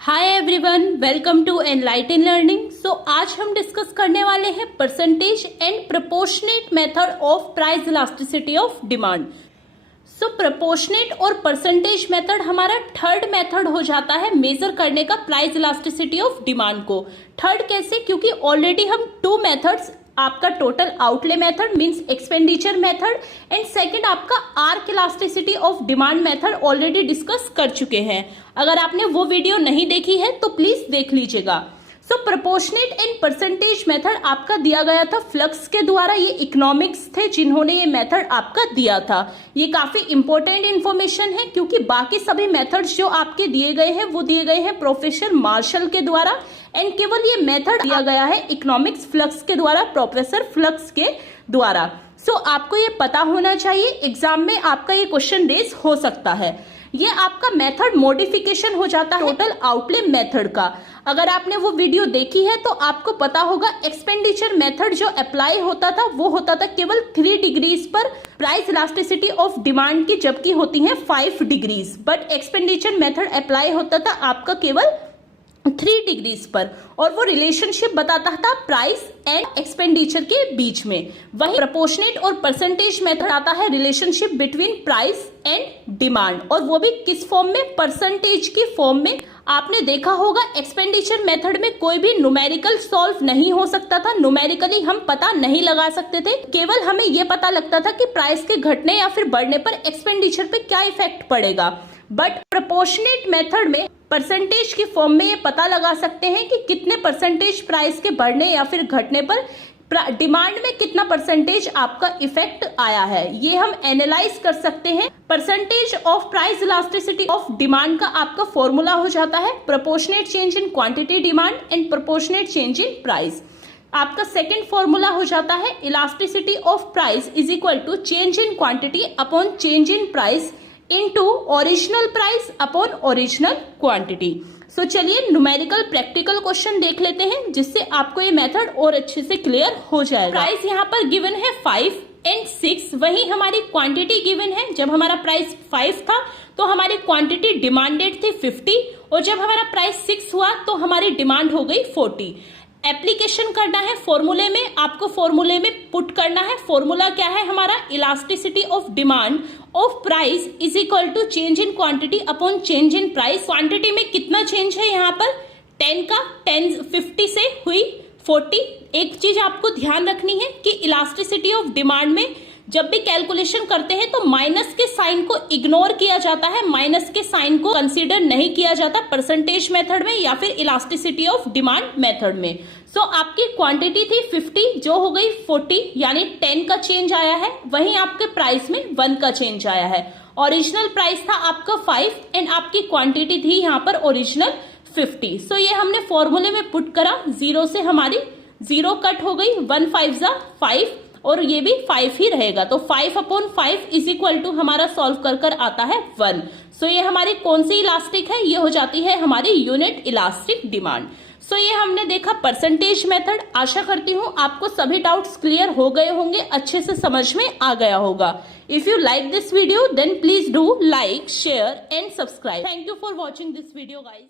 Hi everyone, welcome to enlighten learning. So आज हम discuss करने वाले हैं percentage and proportionate method of price elasticity of demand. So proportionate और percentage method हमारा थर्ड मेथड हो जाता है मेजर करने का प्राइस इलास्टिसिटी ऑफ डिमांड को। थर्ड कैसे? क्योंकि ऑलरेडी हम टू मेथड्स, आपका total outlay method means expenditure method and second आपका arc elasticity of demand method already discuss कर चुके हैं। अगर आपने वो वीडियो नहीं देखी है तो प्लीज देख लीजिएगा। सो प्रोपोर्शनेट एंड परसेंटेज मेथड आपका दिया गया था फ्लक्स के द्वारा। ये इकोनॉमिक्स थे जिन्होंने ये मेथड आपका दिया था। ये काफी इंपॉर्टेंट इंफॉर्मेशन है क्योंकि बाकी सभी मेथड्स जो आपके दिए गए हैं वो दिए गए हैं प्रोफेसर मार्शल के द्वारा एंड केवल ये मेथड दिया गया है इकोनॉमिक्स फ्लक्स के द्वारा, प्रोफेसर फ्लक्स के द्वारा। सो आपको ये पता होना चाहिए, एग्जाम में आपका ये क्वेश्चन रेज हो सकता है। ये आपका मेथड मॉडिफिकेशन हो जाता है टोटल आउटले मेथड का। अगर आपने वो वीडियो देखी है तो आपको पता होगा एक्सपेंडिचर मेथड जो अप्लाई होता था वो होता था केवल 3 डिग्रीज पर प्राइस इलास्टिसिटी ऑफ डिमांड की, जबकि होती है 5 degrees. But expenditure method apply होता था आपका केवल 3 डिग्रीज पर और वो रिलेशनशिप बताता था प्राइस एंड एक्सपेंडिचर के बीच में। वही प्रोपोर्शनेट और परसेंटेज मेथड आता है relationship between price and demand, और वो भी किस फॉर्म में? परसेंटेज की फॉर्म में। आपने देखा होगा एक्सपेंडिचर मेथड में कोई भी न्यूमेरिकल सॉल्व नहीं हो सकता था, न्यूमेरिकली हम पता नहीं लगा सकते थे, केवल हमें यह पता लगता था कि प्राइस के घटने या फिर बढ़ने पर एक्सपेंडिचर पे क्या इफेक्ट पड़ेगा। बट प्रोपोर्शनेट मेथड में परसेंटेज की फॉर्म में ये पता लगा सकते हैं कि कितने परसेंटेज प्राइस के बढ़ने या फिर घटने पर डिमांड में कितना परसेंटेज आपका इफेक्ट आया है, ये हम एनालाइज कर सकते हैं। Percentage of price elasticity of demand का आपका फॉर्मूला हो जाता है proportionate change in quantity demand and proportionate change in price. आपका सेकेंड फॉर्मूला हो जाता है elasticity of price is equal to change in quantity upon change in price into original price upon original quantity. So चलिए numerical practical question देख लेते हैं जिससे आपको ये मेथड और अच्छे से क्लियर हो जाएगा। प्राइस यहाँ पर गिवन है 5 एंड 6, वही हमारी क्वांटिटी गिवन है। जब हमारा प्राइस 5 था तो हमारी क्वांटिटी डिमांडेड थी 50 और जब हमारा प्राइस 6 हुआ तो हमारी डिमांड हो गई 40। एप्लीकेशन करना है फॉर्मूले में, आपको फॉर्मूले में पुट करना है। फॉर्मूला क्या है हमारा? Elasticity of demand of price is equal to change in quantity upon change in price. Quantity में कितना चेंज है यहाँ पर? 10 का 50 से हुई 40। एक चीज आपको ध्यान रखनी है कि इलास्टिसिटी ऑफ डिमांड में जब भी कैलकुलेशन करते हैं तो माइनस के साइन को इग्नोर किया जाता है, माइनस के साइन को कंसीडर नहीं किया जाता परसेंटेज मेथड में या फिर इलास्टिसिटी ऑफ डिमांड मेथड में। सो आपकी क्वांटिटी थी 50 जो हो गई 40, यानी 10 का चेंज आया है। वहीं आपके प्राइस में 1 का चेंज आया है। ओरिजिनल प्राइस था आपका 5 एंड आपकी क्वांटिटी थी यहाँ पर ओरिजिनल 50। सो ये हमने फॉर्मूले में पुट करा, 0 से हमारी 0 कट हो गई, 1 5 जा 5 और ये भी 5 ही रहेगा। तो 5 अपॉन 5 इज इक्वल टू हमारा सॉल्व कर आता है 1। सो ये हमारी कौन सी इलास्टिक है? ये हो जाती है हमारी यूनिट इलास्टिक डिमांड। सो ये हमने देखा परसेंटेज मेथड। आशा करती हूँ आपको सभी डाउट्स क्लियर हो गए होंगे, अच्छे से समझ में आ गया होगा। If you like this video then please do like, share and subscribe. Thank you for watching this video guys.